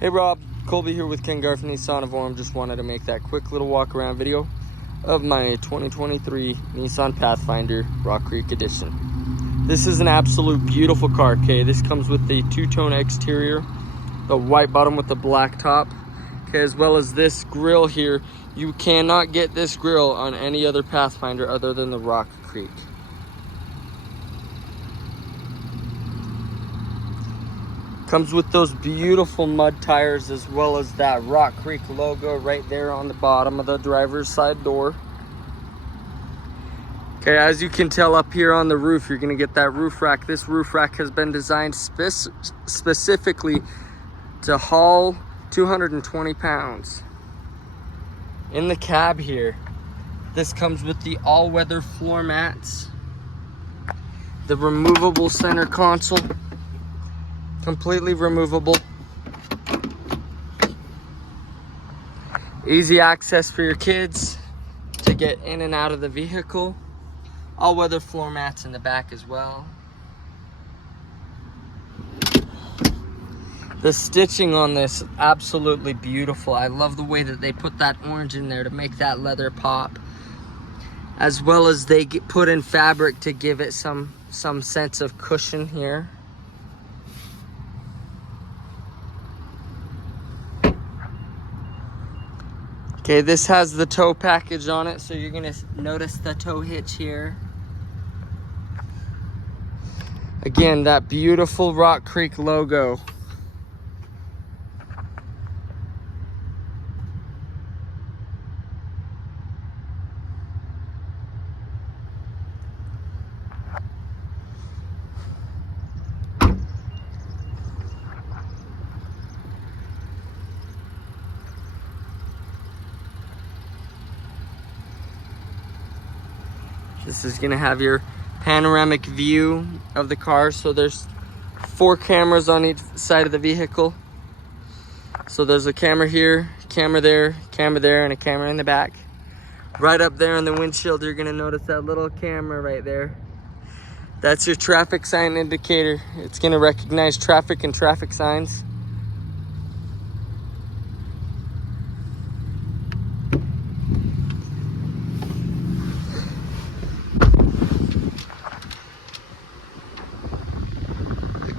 Hey Rob, Colby here with Ken Garf Nissan of Orem. Just wanted to make that quick little walk around video of my 2023 Nissan Pathfinder Rock Creek Edition. This is an absolute beautiful car, okay? This comes with the two-tone exterior, the white bottom with the black top, okay, as well as this grille here. You cannot get this grille on any other Pathfinder other than the Rock Creek. Comes with those beautiful mud tires as well as that Rock Creek logo right there on the bottom of the driver's side door. Okay, as you can tell up here on the roof, you're gonna get that roof rack. This roof rack has been designed specifically to haul 220 pounds. In the cab here, this comes with the all-weather floor mats, the removable center console, completely removable, easy access for your kids to get in and out of the vehicle, all-weather floor mats in the back as well. The stitching on this, absolutely beautiful. I love the way that they put that orange in there to make that leather pop, as well as they put in fabric to give it some sense of cushion here. Okay, this has the tow package on it, so you're gonna notice the tow hitch here. Again, that beautiful Rock Creek logo. This is gonna have your panoramic view of the car. So there's 4 cameras on each side of the vehicle. So there's a camera here, camera there, and a camera in the back. Right up there on the windshield, you're gonna notice that little camera right there. That's your traffic sign indicator. It's gonna recognize traffic and traffic signs.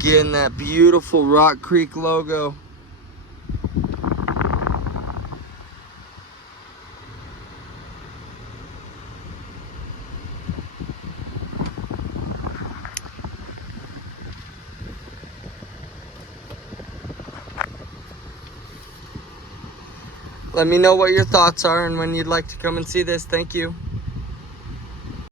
Again, that beautiful Rock Creek logo. Let me know what your thoughts are and when you'd like to come and see this. Thank you.